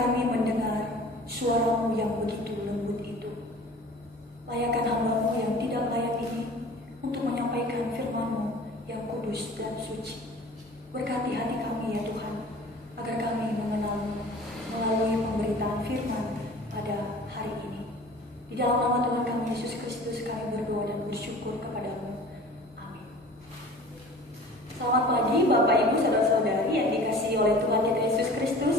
kami mendengar suara-Mu yang begitu lembut itu. Layakkan hamba-Mu yang tidak layak ini untuk menyampaikan firman-Mu yang kudus dan suci. Berkati hati kami ya Tuhan, agar kami mengenal-Mu melalui pemberitaan firman pada hari ini. Di dalam nama Tuhan kami Yesus Kristus kami berdoa dan bersyukur kepada-Mu. Amin. Selamat pagi Bapak Ibu saudara-saudari yang dikasihi oleh Tuhan kita Yesus Kristus.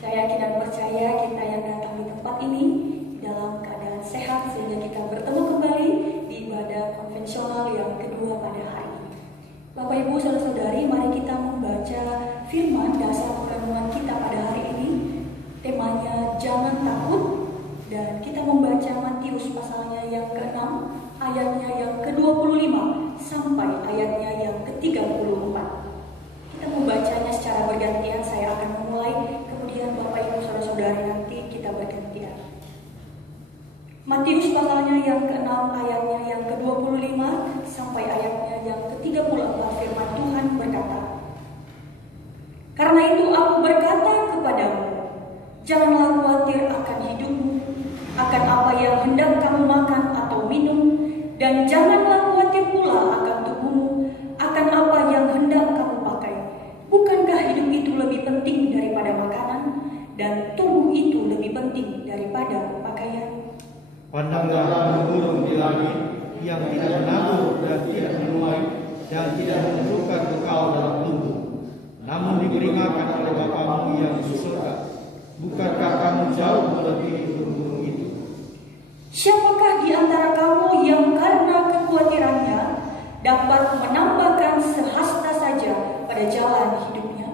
Saya yakin dan percaya kita yang datang di tempat ini dalam keadaan sehat sehingga kita bertemu kembali di ibadah konvensional yang kedua pada hari ini. Bapak Ibu saudara-saudari, mari kita membaca firman dasar renungan kita pada hari ini. Temanya jangan takut, dan kita membaca Matius pasalnya yang ke-6 ayatnya yang ke-25 sampai ayatnya yang ke-34. Kita membacanya secara bergantian, saya akan memulai, kemudian Bapak Ibu saudara-saudari nanti kita bergantian. Matius pasalnya yang ke-6 ayatnya yang ke-25 sampai ayatnya yang ke-34, firman Tuhan berkata, "Karena itu aku berkata kepadamu, janganlah khawatir akan hidupmu, akan apa yang hendak kamu makan atau minum, dan janganlah khawatir pula akan tubuhmu, akan apa yang hendak kamu pakai. Bukankah hidup itu lebih penting daripada makanan, dan tubuh itu lebih penting daripada pakaian? Pandanglah burung di langit yang tidak menabur dan tidak menuai dan tidak mengumpulkan bekal dalam tubuh, namun diberi makan oleh Bapamu yang di surga. Bukankah kamu jauh melebihi burung-burung itu? Siapakah di antara kamu yang karena kekhawatirannya dapat menambahkan sehasta saja pada jalan hidupnya?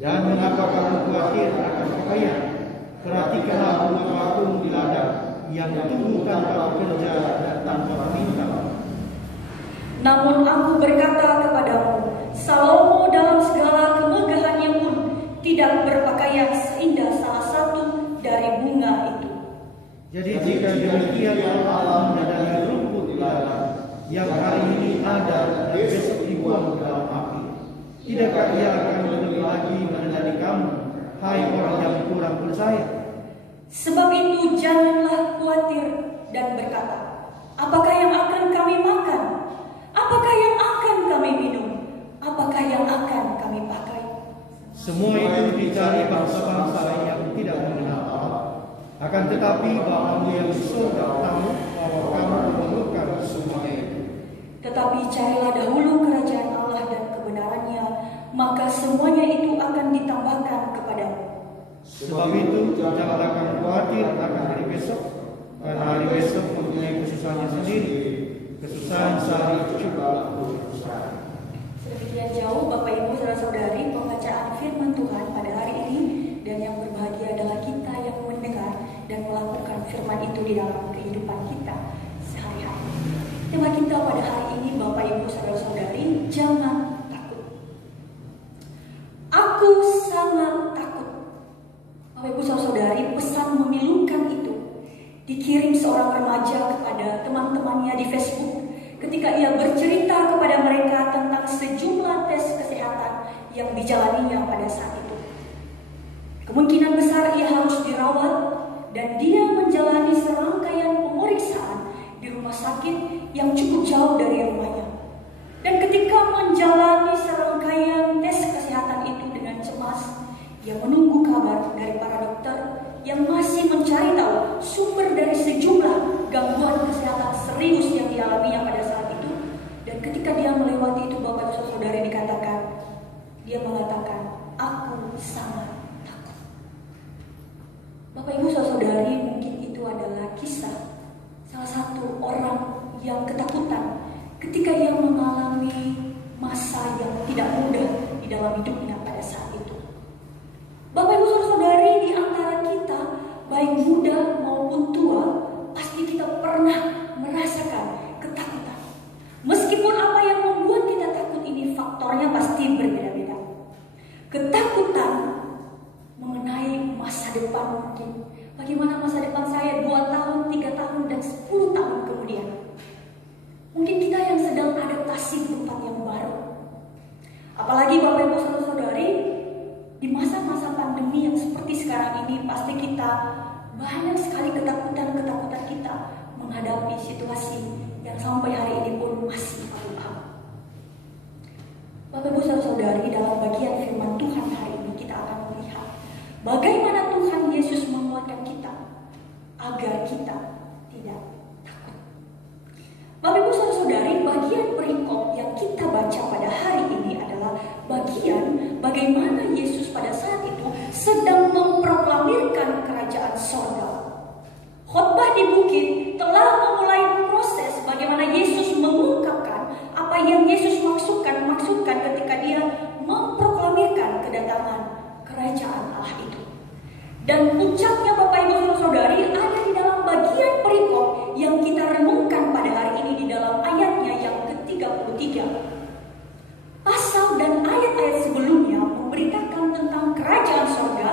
Dan mengapa kamu khawatir akan pakaian? Perhatikanlah bunga bakung di ladang yang tumbuh tanpa bekerja dan tanpa meminta. Namun aku berkata kepadamu, Salomo dalam segala kemegahannya pun tidak berpakaian seindah salah satu dari bunga itu. Jadi jika demikian Allah mendanai rumput di ladang yang hari ini ada dan besok dibuang ke dalam api, tidakkah Ia akan lebih lagi mendanai kamu, hai orang yang kurang percaya? Sebab itu janganlah khawatir dan berkata, apakah yang akan kami makan? Apakah yang akan kami minum? Apakah yang akan kami pakai? Semua itu dicari bangsa-bangsa yang tidak mengenal Allah. Akan tetapi Bapamu yang di surga tahu bahwa kamu memerlukan semuanya itu. Tetapi carilah dahulu kerajaan Allah dan kebenarannya, maka semuanya itu akan ditambahkan kepadamu. Sebab itu janganlah kamu khawatir akan hari besok, karena hari besok mempunyai kesusahannya sendiri. Kesusahan sehari cukup untuk kesusahan. Sedemikian jauh Bapak Ibu saudara-saudari pembacaan firman Tuhan pada hari ini, dan yang berbahagia adalah kita yang mendengar dan melakukan firman itu di dalam kehidupan kita sehari-hari. Tema kita pada hari ini Bapak Ibu saudara-saudari, jangan takut. Aku sangat takut. Bapak Ibu saudara-saudari, pesan memilukan itu dikirim seorang remaja kepada teman-temannya di Facebook ketika ia bercerita kepada mereka tentang sejumlah tes kesehatan yang dijalaninya pada saat itu. Kemungkinan besar ia harus dirawat dan dia menjalani serangkaian pemeriksaan di rumah sakit yang cukup jauh dari rumahnya. Dan ketika menjalani serangkaian tes kesehatan itu dengan cemas, ia menunggu kabar dari para dokter yang masih mencari tahu sumber dari sejumlah gangguan kesehatan serius yang dialaminya pada saat itu. Dan ketika dia melewati itu, Bapak Ibu saudara dikatakan, dia mengatakan, aku sangat takut. Bapak Ibu saudari, mungkin itu adalah kisah salah satu orang yang ketakutan ketika ia mengalami masa yang tidak mudah di dalam hidupnya pada saat itu. Bapak Ibu saudari, di antara kita, baik muda maupun tua, pasti kita pernah merasakan ketakutan. Meskipun apa yang membuat kita takut ini faktornya pasti berbeda-beda. Ketakutan mengenai masa depan mungkin. Bagaimana masa sampai hari ini pun masih berubah. Bapak Ibu Saudara-saudari, dalam bagian firman Tuhan hari ini kita akan melihat bagaimana Tuhan Yesus menguatkan kita agar kita tidak takut. Bapak Ibu Saudara-saudari, bagian perikop yang kita baca pada hari ini adalah bagian bagaimana Yesus pada saat itu sedang memproklamirkan kerajaan sorga. Khotbah di bukit telah memulai proses bagaimana Yesus mengungkapkan apa yang Yesus maksudkan ketika dia memproklamirkan kedatangan kerajaan Allah itu. Dan puncaknya Bapak Ibu Saudari ada di dalam bagian perikop yang kita renungkan pada hari ini di dalam ayatnya yang ke-33. Pasal dan ayat-ayat sebelumnya memberitakan tentang kerajaan sorga,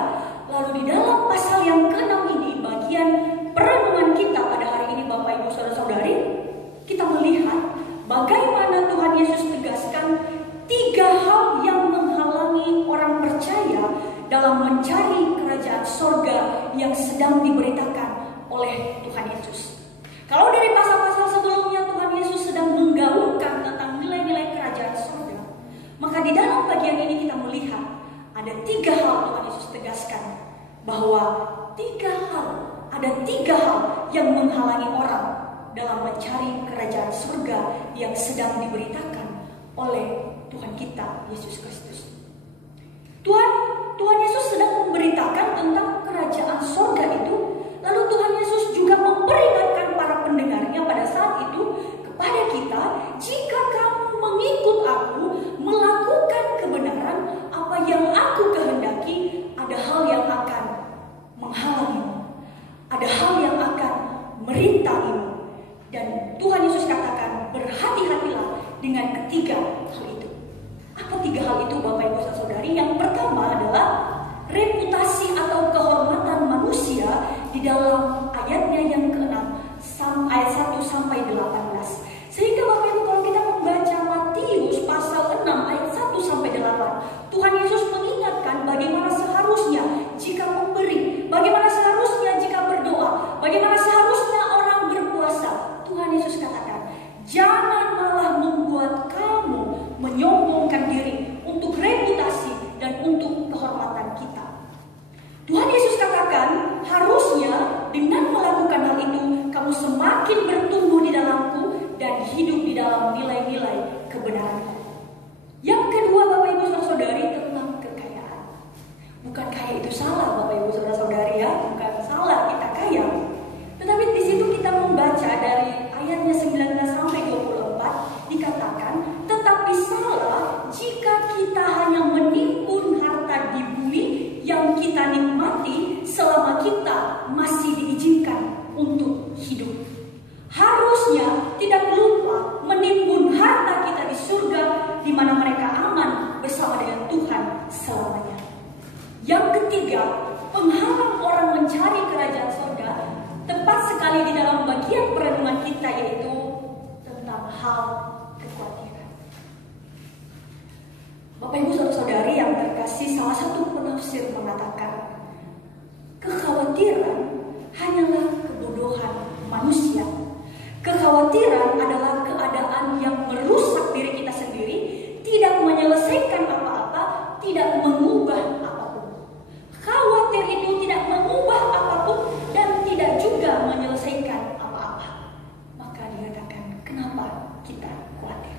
lalu di dalam pasal yang ke-6 ini bagian perenungan kita pada hari ini Bapak Ibu Saudara-saudari, kita melihat bagaimana Tuhan Yesus tegaskan 3 hal yang menghalangi orang percaya dalam mencari kerajaan sorga yang sedang diberitakan oleh Tuhan Yesus. Kalau dari pasal-pasal sebelumnya Tuhan Yesus sedang menggaungkan tentang nilai-nilai kerajaan sorga, maka di dalam bagian ini kita melihat ada 3 hal Tuhan Yesus tegaskan bahwa ada tiga hal yang menghalangi orang dalam mencari kerajaan surga yang sedang diberitakan oleh Tuhan kita Yesus Kristus. Tuhan Yesus sedang memberitakan tentang kerajaan surga itu, lalu Tuhan Yesus juga memperingatkan para pendengarnya pada saat itu kepada kita, jika kamu mengikut aku, melakukan kebenaran, apa yang aku kehendaki, ada hal yang akan menghalangimu, ada hal yang akan merintangimu. Dan Tuhan Yesus katakan, berhati-hatilah dengan ketiga hal itu. Apa 3 hal itu Bapak Ibu Saudari? Yang pertama adalah reputasi atau kehormatan manusia di dalam ayatnya yang ke-6, ayat 1 sampai 18. Sehingga Bapak Ibu kalau kita membaca Matius pasal 6 ayat 1 sampai 8, Tuhan Yesus mengingatkan bagaimana seharusnya jika memberi, bagaimana seharusnya jika berdoa, bagaimana seharusnya orang berpuasa. Tuhan Yesus katakan, jangan malah membuat kamu menyombongkan diri untuk reputasi dan untuk kehormatan kita. Tuhan Yesus katakan, harusnya dengan melakukan hal itu, kamu semakin bertumbuh di dalamku dan hidup di dalam nilai-nilai kebenaranku. Yang kedua Bapak Ibu Saudara-saudari, tentang kekayaan. Bukan kaya itu salah Bapak Ibu Saudara-saudari ya, bukan salah kita kaya. Tetapi di situ kita membaca dari ayatnya 19 sampai 24 dikatakan, tetapi salah jika kita hanya menimbun harta di bumi yang kita nikmati selama kita masih diizinkan untuk hidup. Harusnya tidak lupa menimbun harta kita di surga, di mana mereka aman bersama dengan Tuhan selamanya. Yang ketiga, penghalang orang mencari kerajaan surga tepat sekali di dalam bagian perenungan kita, yaitu tentang hal kekhawatiran. Bapak Ibu Saudara-saudari yang terkasih, salah satu penafsir mengatakan, kekhawatiran hanyalah kebodohan manusia. Kekhawatiran adalah keadaan yang merusak diri kita sendiri, tidak menyelesaikan apa-apa, tidak mengubah apapun. Khawatir itu tidak mengubah apapun dan tidak juga menyelesaikan apa-apa. Maka dikatakan, kenapa kita khawatir?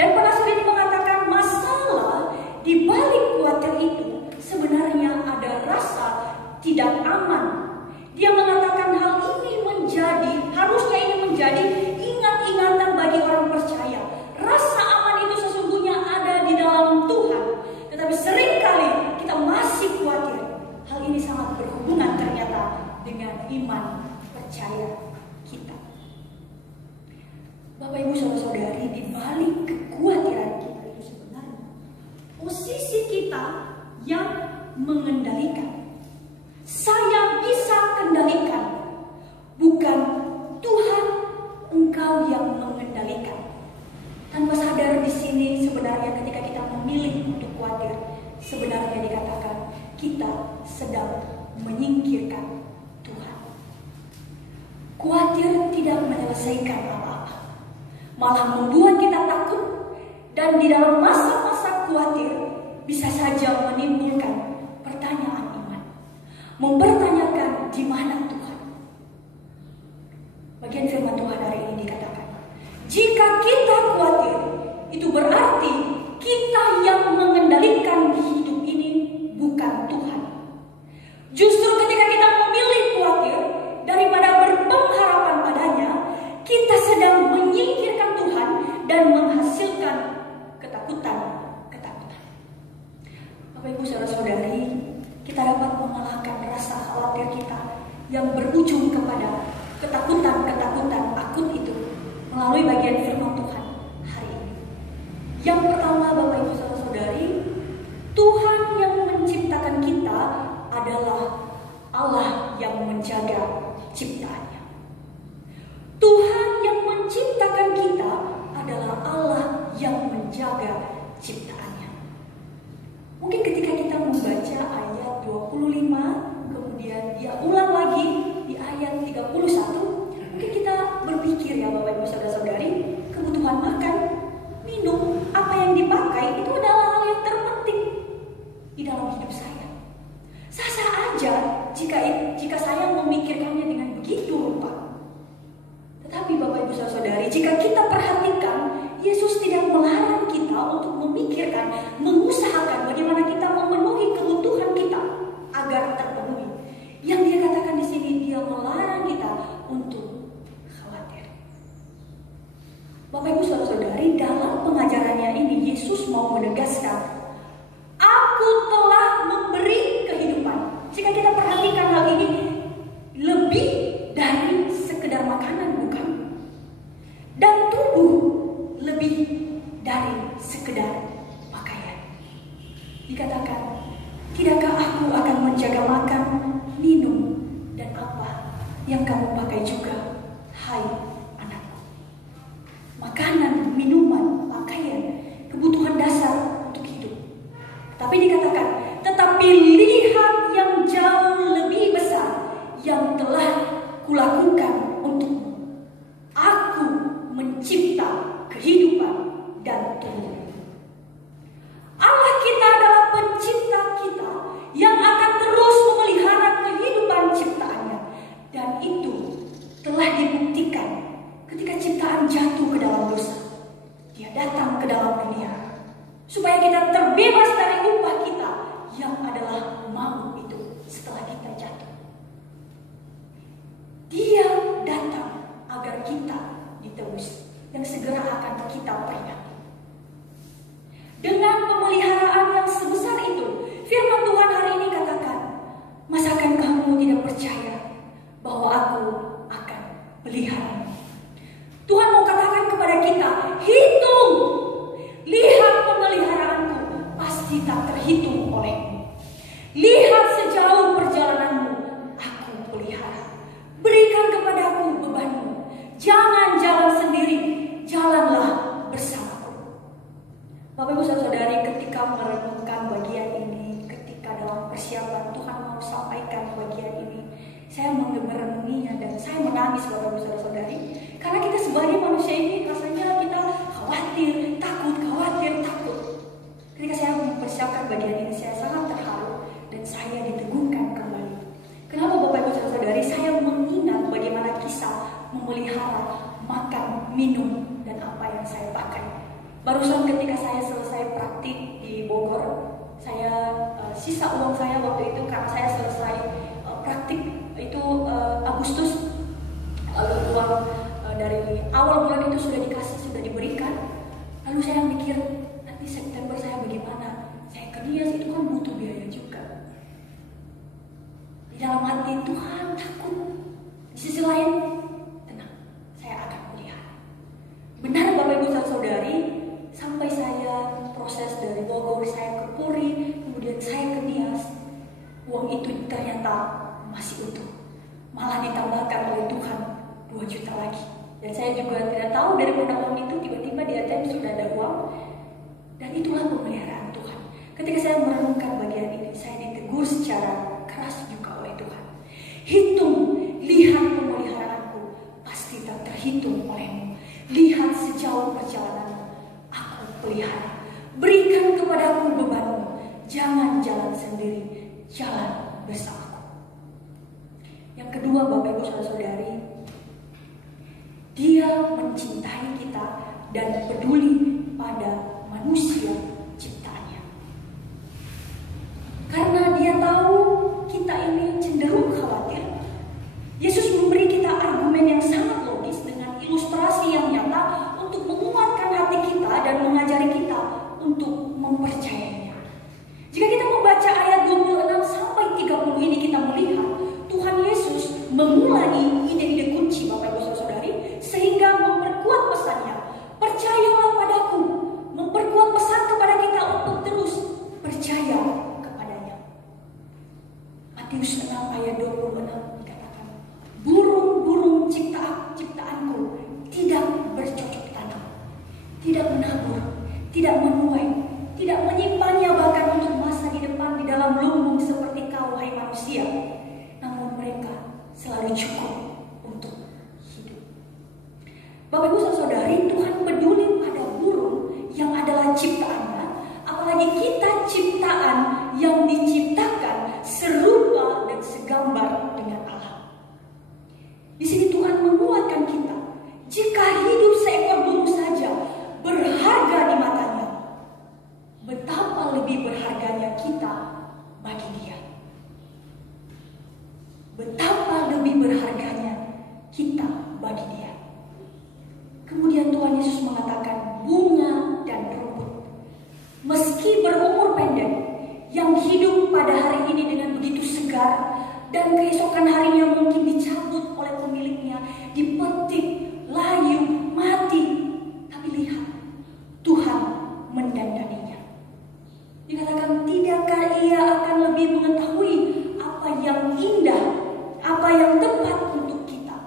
Dan penafsir ini mengatakan, masalah di balik khawatir itu sebenarnya ada rasa tidak aman. Dia mengatakan hal ini harusnya ini menjadi ingat-ingatan bagi orang percaya. Rasa aman itu sesungguhnya ada di dalam Tuhan. Tetapi seringkali kita masih khawatir. Hal ini sangat berhubungan ternyata dengan iman percaya kita. Bapak Ibu Saudara-saudari, di balik kekhawatiran kita itu sebenarnya posisi kita yang mengendalikan. Saya bisa kendalikan, bukan Tuhan, Engkau yang mengendalikan. Tanpa sadar di sini sebenarnya ketika kita memilih untuk khawatir, sebenarnya dikatakan kita sedang menyingkirkan Tuhan. Khawatir tidak menyelesaikan apa-apa. malah membuat kita takut, dan di dalam masa-masa khawatir bisa saja menimbulkan pertanyaan iman, mempertanyakan di mana Tuhan. Bagian firman Tuhan hari ini dikatakan, jika kita khawatir, itu berarti kita yang mengendalikan hidup ini, bukan Tuhan. Justru ketika kita memilih khawatir daripada berpengharapan padanya, kita sedang menyingkirkan Tuhan dan menghasilkan ketakutan. Bapak Ibu saudara-saudari, kita dapat mengalahkan rasa khawatir kita yang berujung kepada ketakutan akut itu melalui bagian firman Tuhan hari ini. Yang pertama, Bapak Ibu saudara-saudari, Tuhan yang menciptakan kita adalah Allah yang menjaga ciptaannya. Tuhan yang menciptakan kita adalah Allah yang menjaga ciptaannya. Mungkin ketika kita membaca ayat 25, kemudian dia ulang lagi di ayat 31, mungkin kita berpikir ya Bapak Ibu saudara-saudari, kebutuhan makan, minum, apa yang dipakai itu adalah hal yang terpenting di dalam hidup saya. Sah-sah aja jika saya memikirkannya dengan begitu rupa. Tetapi Bapak Ibu saudara-saudari, jika kita perhatikan, Yesus tidak melarang kita untuk memikirkan, mengusahakan bagaimana kita memenuhi kebutuhan kita agar terpenuhi. Yang dia katakan di sini, dia melarang kita untuk khawatir. Bapak Ibu saudara-saudari, dalam pengajarannya ini Yesus mau menegaskan, Aku telah memberi kehidupan. Jika kita perhatikan hal ini, lebih dari sekedar makanan, bukan? Dan tubuh lebih dari sekedar pakaian. Dikatakan, tidakkah aku akan menjaga makan, minum, dan apa yang kamu pakai juga, hai anakku. Makanan, minuman, pakaian, kebutuhan dasar untuk hidup. Tapi dikatakan, tetapi lihat yang jauh lebih besar yang telah kulakukan untukmu. Aku mencipta kehidupan dan tubuh. Allah kita adalah pencipta kita yang akan terus memelihara kehidupan ciptaannya. Dan itu telah dibuktikan ketika ciptaan jatuh ke dalam dosa. Dia datang ke dalam dunia supaya kita terbebas dari upah kita yang adalah maut itu setelah kita jatuh. Dia datang agar kita ditebus, yang segera akan kita peringati. Dengan pemeliharaan yang sebesar itu, firman Tuhan hari ini katakan, masakan kamu tidak percaya bahwa aku akan pelihara? Tuhan mau katakan kepada kita, hitung, lihat pemeliharaanku, pasti tak terhitung olehmu. Lihat sejauh perjalananmu, aku pelihara. Berikan kepadaku bebanmu, jangan jalan sendiri, jalanlah bersamaku. Bapak Ibu saudara-saudari, ketika merenungkan bagian ini, ketika dalam persiapan Tuhan mau sampaikan bagian ini, saya merenunginya dan saya menangis Bapak Ibu saudara-saudari. Karena kita sebagai manusia ini rasanya kita khawatir, takut. Ketika saya mempersiapkan bagian ini, saya sangat terharu dan saya diteguhkan kembali. Kenapa Bapak Ibu saudara-saudari? Saya mengingat bagaimana kisah memelihara makan, minum, dan apa yang saya pakai. Barusan ketika saya selesai praktik di Bogor, saya sisa uang saya waktu itu karena saya selesai praktik itu Agustus, lalu uang dari awal bulan itu sudah diberikan. Lalu saya mikir, nanti September saya bagaimana? Saya ke Nias itu kan butuh biaya juga. Di dalam hati Tuhan takut, di sisi lain tenang, saya akan pelihara. Benar Bapak Ibu saudari, sampai saya proses dari Bogor, saya ke Puri, kemudian saya ke Nias, uang itu ternyata masih utuh. Malah ditambahkan oleh Tuhan 2 juta lagi. Dan saya juga tidak tahu dari mana uang itu, tiba-tiba di ATM sudah ada uang. Dan itulah pemeliharaan Tuhan. Ketika saya merenungkan bagian ini, saya ditegur secara keras juga oleh Tuhan. Hitung, lihat pemeliharaanku, pasti tak terhitung olehmu. Lihat sejauh saudara-saudari, Dia mencintai kita dan peduli pada manusia ciptaannya. Karena Dia tahu kita ini cenderung khawatir, Yesus memberi kita argumen yang sangat logis dengan ilustrasi yang nyata untuk menguatkan hati kita dan mengajari kita untuk mempercayainya. Jika kita membaca ayat 26 sampai 30 ini, kita melihat Tuhan Yesus mengulangi ide-ide kunci Bapak Ibu Saudara-saudari sehingga memperkuat pesannya. Percayalah padaku, memperkuat pesan kepada kita untuk terus percaya kepadanya. Matius 6 ayat 26 dikatakan, burung-burung ciptaanku tidak bercocok tanam, tidak menabur, tidak menuai, tidak menyimpannya bahkan untuk masa di depan di dalam lumbung seperti kau, hai manusia. Namun mereka selalu cukup untuk hidup. Bapak Ibu Saudari, Tuhan peduli pada burung yang adalah ciptaannya, apalagi kita ciptaan yang diciptakan serupa dan segambar dengan Allah. Di sini Tuhan menguatkan kita, jika hidup seekor burung saja berharga di matanya, betapa lebih berharganya kita bagi Dia. Betapa lebih berharganya kita bagi Dia. Kemudian Tuhan Yesus mengatakan, bunga dan rumput, meski berumur pendek, yang hidup pada hari ini dengan begitu segar, dan keesokan harinya mungkin dicabut oleh pemiliknya, dipetik, layu, mati. Tapi lihat, Tuhan mendandaninya. Dikatakan, tidakkah Ia akan lebih mengetahui apa yang indah, apa yang tepat untuk kita?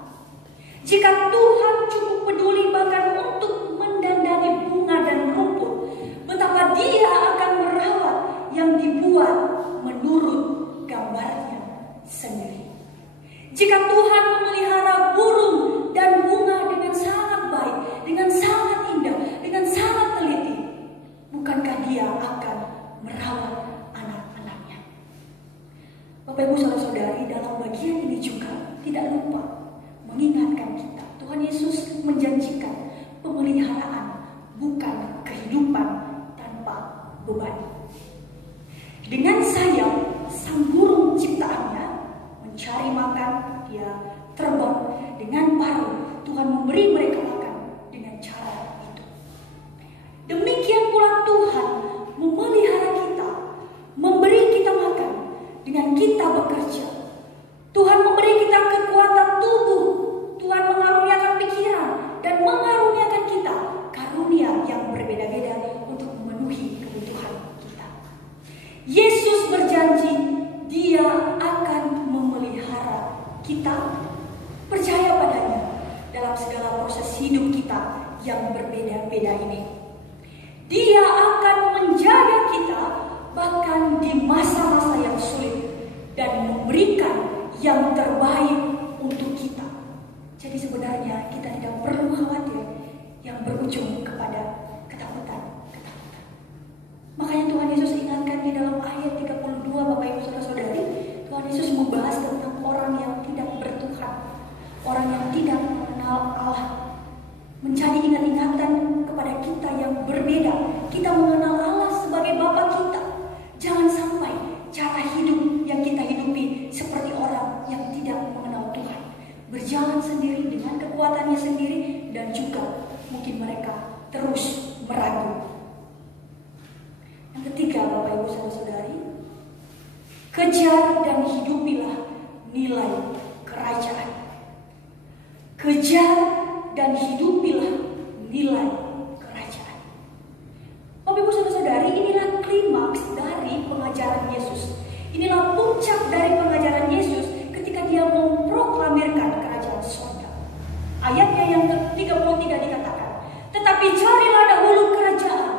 Jika Tuhan cukup peduli bahkan untuk mendandani bunga dan rumput, betapa Dia akan merawat yang dibuat menurut gambarnya sendiri. Jika Tuhan memelihara burung dan bunga dengan sangat baik, dengan sangat indah, dengan sangat teliti, bukankah Dia akan merawat anak-anaknya? Bapak Ibu Saudara-saudari, dalam bagian ini juga tidak lupa mengingatkan kita, Tuhan Yesus menjanjikan pemeliharaan, bukan kehidupan tanpa beban. Dengan sayap sang burung ciptaannya mencari makan, dia terbang. Dengan paruh Tuhan memberi mereka makan dengan cara itu. Demikian pula Tuhan memelihara kita, memberi kita makan dengan kita bekerja. Tuhan memberi kita kekuatan tubuh, Tuhan mengaruniakan pikiran dan mengaruniakan kita karunia yang berbeda-beda untuk memenuhi kebutuhan kita. Yesus berjanji Dia akan memelihara kita. Percaya padanya dalam segala proses hidup kita yang berbeda-beda ini. Dia akan menjaga kita bahkan di masa-masa yang sulit dan memberikan yang terbaik untuk kita. Jadi sebenarnya kita tidak perlu khawatir yang berujung kepada ketakutan. Makanya Tuhan Yesus ingatkan di dalam ayat 32, Bapak Ibu Saudara-saudari, Tuhan Yesus membahas tentang orang yang tidak bertuhan, orang yang tidak mengenal Allah. Menjadi ingat-ingatan kepada kita yang berbeda. Kita mengenal Allah sebagai Bapa kita. Jangan sampai cara hidup yang kita hidupi seperti orang yang tidak mengenal Tuhan, berjalan sendiri dengan kekuatannya sendiri, dan juga mungkin mereka terus meragu. Yang ketiga, Bapak Ibu Saudara-saudari, kejar dan hidupilah nilai kerajaan. Kejar dan hidupilah nilai kerajaan. Bapak Ibu Saudara-saudari, inilah klimaks dari pengajaran Yesus. Inilah puncak dari pengajaran Yesus ketika Dia memproklamirkan kerajaan surga. Ayatnya yang ke-33 dikatakan, tetapi carilah dahulu kerajaan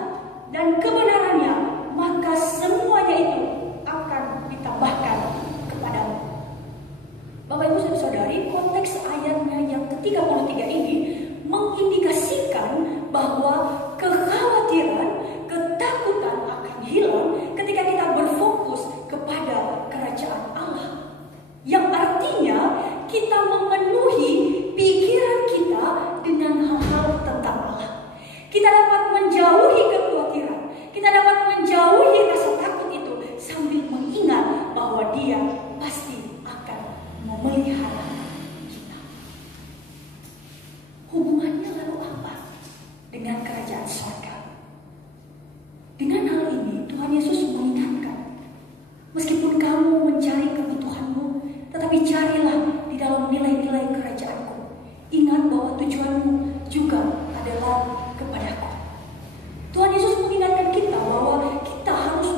dan kebenarannya, maka semuanya itu akan ditambahkan kepadamu. Bapak Ibu Saudara-saudari, dengan kerajaan surga. Dengan hal ini Tuhan Yesus mengingatkan, meskipun kamu mencari kebutuhanmu, tetapi carilah di dalam nilai-nilai kerajaanku. Ingat bahwa tujuanmu juga adalah kepadaku. Tuhan Yesus mengingatkan kita bahwa kita harus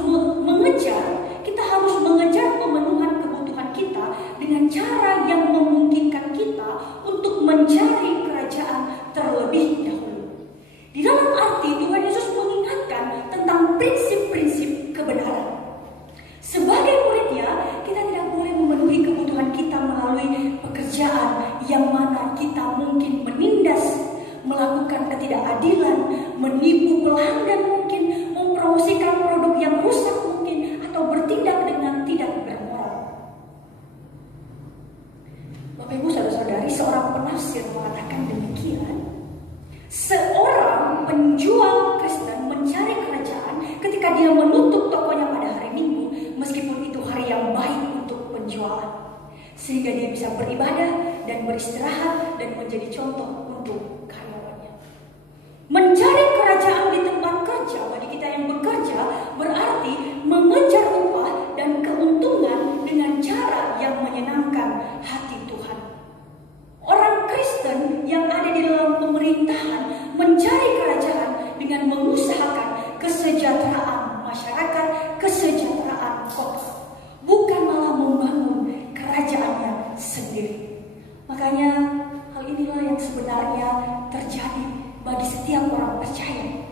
mengejar pemenuhan kebutuhan kita dengan cara yang memungkinkan kita untuk mencari kerajaan terlebih dahulu. Di dalam arti Tuhan Yesus mengingatkan tentang prinsip-prinsip kebenaran. Sebagai muridnya, kita tidak boleh memenuhi kebutuhan kita melalui pekerjaan yang mana kita mungkin menindas, melakukan ketidakadilan, menipu pelanggan mungkin, mempromosikan produk yang rusak mungkin, atau bertindak dengan tidak bermoral. Bapak Ibu saudara-saudari, seorang penafsir mengatakan demikian. Seorang penjual Kristen mencari kerajaan ketika dia menutup tokonya pada hari Minggu, meskipun itu hari yang baik untuk penjualan, sehingga dia bisa beribadah dan beristirahat dan menjadi contoh untuk karyawannya. Mencari kerajaan di tempat kerja bagi kita yang bekerja berarti mengejar upah dan keuntungan dengan cara yang menyenangkan hati Tuhan. Orang Kristen yang ada di dalam pemerintahan mencari kerajaan dengan mengusahakan kesejahteraan masyarakat, kesejahteraan kota, bukan malah membangun kerajaannya sendiri. Makanya hal inilah yang sebenarnya terjadi bagi setiap orang percaya.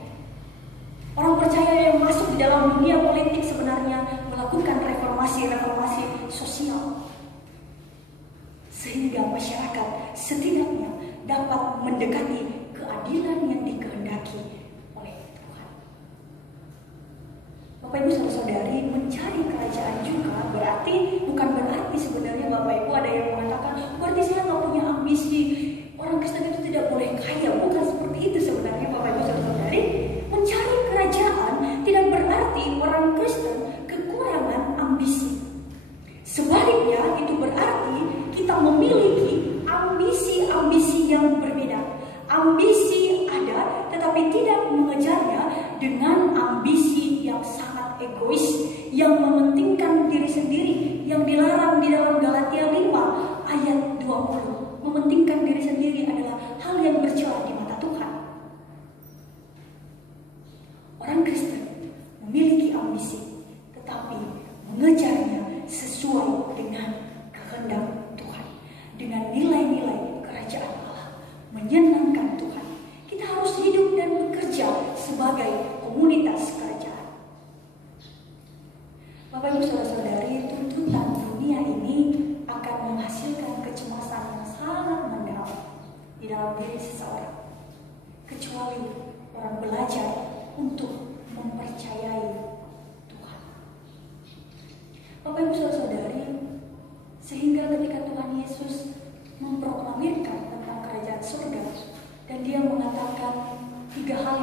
Orang percaya yang masuk di dalam dunia politik sebenarnya melakukan reformasi sosial, sehingga masyarakat setidaknya dapat mendekati keadilan yang dikehendaki oleh Tuhan. Bapak Ibu saudara-saudari, mencari kerajaan juga bukan berarti sebenarnya Bapak Ibu ada yang mengatakan berarti saya nggak punya ambisi, orang Kristen itu tidak boleh kaya. Bukan seperti itu sebenarnya Bapak Ibu saudara-saudari. Mencari kerajaan tidak berarti orang Kristen kekurangan ambisi. Sebaliknya itu berarti kita memiliki ambisi-ambisi yang berbeda. Ambisi ada, tetapi tidak mengejarnya dengan ambisi yang sangat egois, yang mementingkan diri sendiri, yang dilarang di dalam Galatia 5 ayat 20. Mementingkan diri sendiri adalah hal yang bercela di mata Tuhan. Orang Kristen memiliki ambisi, tetapi mengejarnya sesuai dengan kehendak Tuhan, dengan nilai-nilai kerajaan Allah, menyenangkan Tuhan. Kita harus hidup dan bekerja sebagai komunitas kerajaan. Bapak Ibu saudara-saudari, tuntutan dunia ini akan menghasilkan kecemasan yang sangat mendalam di dalam diri seseorang, kecuali orang belajar untuk mempercayai Tuhan. Bapak Ibu saudara-saudari, sehingga ketika Tuhan Yesus memproklamirkan tentang kerajaan surga, dan dia mengatakan tiga hal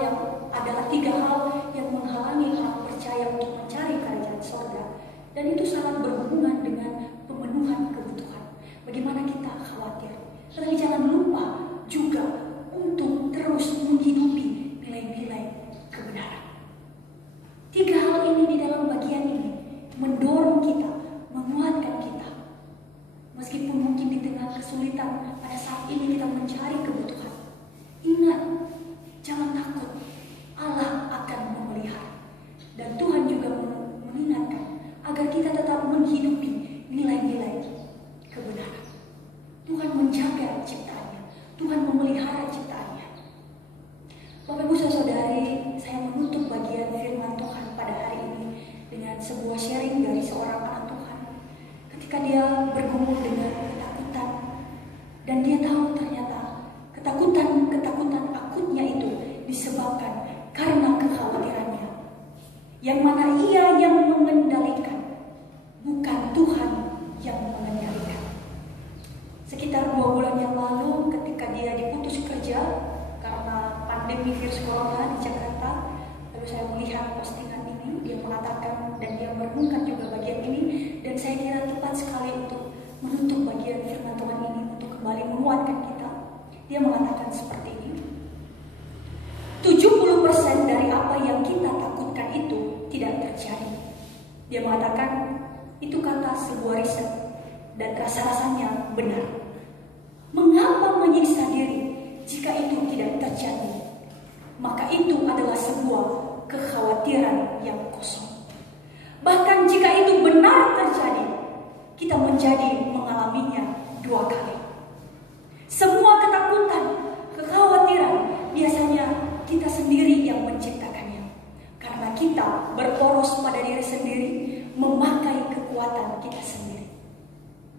yang menghalangi orang percaya untuk mencari kerajaan surga, dan itu sangat berhubungan dengan pemenuhan kebutuhan. Bagaimana kita khawatir, tetapi jangan lupa juga untuk terus menghidupi nilai-nilai kebenaran. Tiga hal ini di dalam bagian ini mendorong kita, menguatkan kita. Meskipun mungkin di tengah kesulitan pada saat ini kita mencari kebutuhan, ingat, jangan takut, Allah akan memelihara. Dan Tuhan juga mengingatkan agar kita tetap menghidupi nilai-nilai kebenaran. Tuhan menjaga ciptaannya, Tuhan memelihara ciptaannya. Bapak Ibu saudari, saya menutup bagian firman Tuhan pada hari ini dengan sebuah sharing dari seorang anak Tuhan. Ketika dia bergumul dengan ketakutan, dan dia tahu ternyata ketakutan akutnya itu disebabkan karena kekhawatirannya, yang mana ia yang mengendalikan, bukan Tuhan yang mengendalikan. Sekitar 2 bulan yang lalu ketika dia diputus kerja karena pandemi virus corona di Jakarta, lalu saya melihat postingan ini, dia mengatakan dan dia merenungkan juga bagian ini, dan saya kira tepat sekali untuk menutup bagian firman Tuhan ini untuk kembali menguatkan kita. Dia mengatakan seperti ini, 70% dari apa yang kita takutkan itu tidak terjadi. Dia mengatakan itu kata sebuah riset dan rasa-rasanya benar. Mengapa menyiksa diri jika itu tidak terjadi? Maka itu adalah sebuah kekhawatiran yang kosong. Bahkan jika itu benar terjadi, kita menjadi mengalaminya 2 kali. Semua ketakutan, kekhawatiran biasanya kita sendiri yang menciptakannya. Karena kita berporos pada diri sendiri, memakai kekuatan kita sendiri.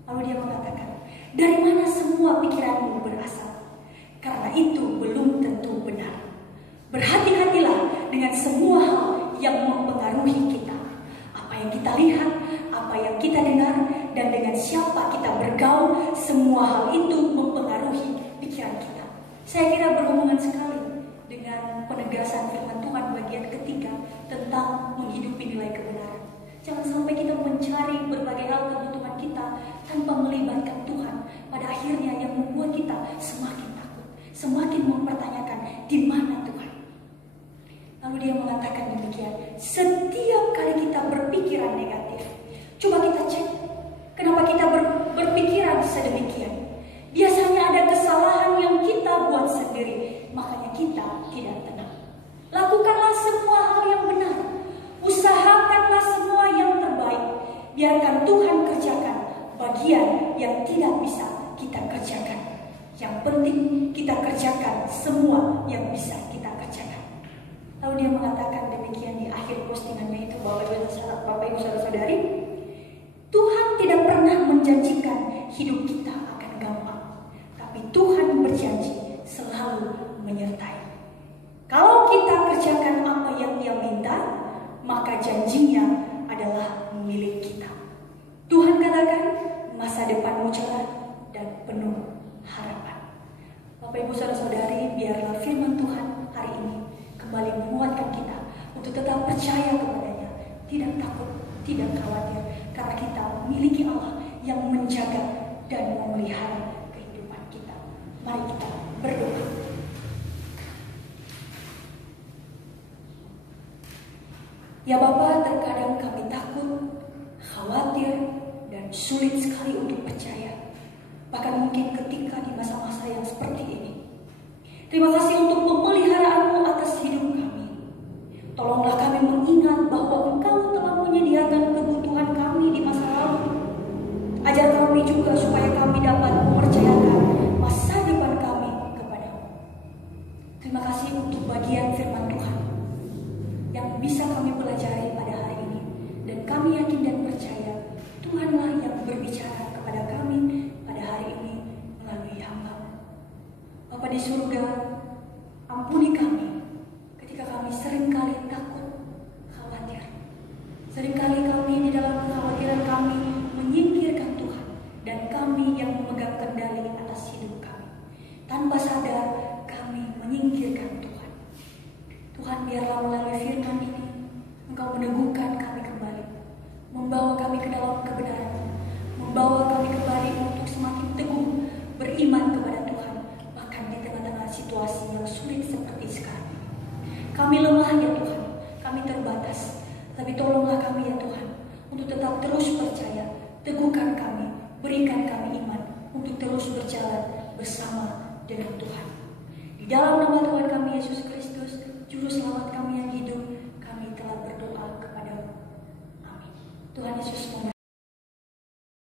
Lalu dia mengatakan, dari mana semua pikiranmu berasal? Karena itu belum tentu benar. Berhati-hatilah dengan semua hal yang mempengaruhi kita. Apa yang kita lihat, apa yang kita dengar, dan dengan siapa kita bergaul, semua hal itu mempengaruhi pikiran kita. Saya kira berhubungan sekali dengan penegasan firman Tuhan bagian ketiga tentang menghidupi nilai kebenaran. Jangan sampai kita mencari berbagai hal kebutuhan kita tanpa melibatkan Tuhan. Pada akhirnya yang membuat kita semakin takut, semakin mempertanyakan di mana Tuhan. Lalu dia mengatakan demikian, setiap kali kita berpikiran negatif, coba kita cek, kenapa kita berpikiran sedemikian? Biasanya ada kesalahan yang kita buat sendiri, makanya kita tidak tenang. Lakukanlah semua hal yang benar, usahakanlah semua yang terbaik, biarkan Tuhan kerjakan bagian yang tidak bisa kita kerjakan. Yang penting kita kerjakan semua yang bisa kita kerjakan. Lalu dia mengatakan demikian di akhir postingannya itu, Bapak Ibu Saudara-saudari, Tuhan tidak pernah menjanjikan hidup kita akan gampang, tapi Tuhan berjanji selalu menyertai. Kalau kita kerjakan apa yang Dia minta, maka janjinya adalah milik kita. Tuhan katakan masa depanmu cerah dan penuh harapan. Bapak Ibu Saudara-saudari, biarlah firman Tuhan hari ini kembali menguatkan kita untuk tetap percaya kepadanya, tidak takut, tidak khawatir, karena kita memiliki Allah yang menjaga dan memelihara kehidupan kita. Mari kita berdoa. Ya Bapa, terkadang kami takut, khawatir, dan sulit sekali untuk percaya. Bahkan mungkin ketika di masa-masa yang seperti ini. Terima kasih untuk pemeliharaanmu atas hidup kami. Tolonglah kami mengingat bahwa Engkau telah menyediakan kebutuhan kami di masa lalu. Ajar kami juga supaya kami dapat mempercayakan masa depan kami kepadamu. Terima kasih untuk bagian firman Tuhan yang bisa kami pelajari pada hari ini. Dan kami yakin dan percaya Tuhanlah yang berbicara kepada kami pada hari ini melalui hamba. Bapa di surga, ampuni kami ketika kami seringkali takut, khawatir. Seringkali kami di dalam kekhawatiran kami menyingkirkan Tuhan dan kami yang memegang kendali atas hidup kami. Tanpa sadar kami menyingkirkan Tuhan. Tuhan, biarlah melalui firman ini Engkau meneguhkan kami kembali, membawa kami ke dalam kebenaran, membawa kami kembali untuk semakin teguh beriman kepada Tuhan, bahkan di tengah-tengah situasi yang sulit seperti sekarang. Kami lemah ya Tuhan, kami terbatas, tapi tolonglah kami ya Tuhan untuk tetap terus percaya, teguhkan kami, berikan kami iman untuk terus berjalan bersama dengan Tuhan. Di dalam nama Tuhan kami Yesus Kristus, Juru Selamat kami yang hidup, kami telah berdoa kepadamu. Amin. Tuhan Yesus memberkati.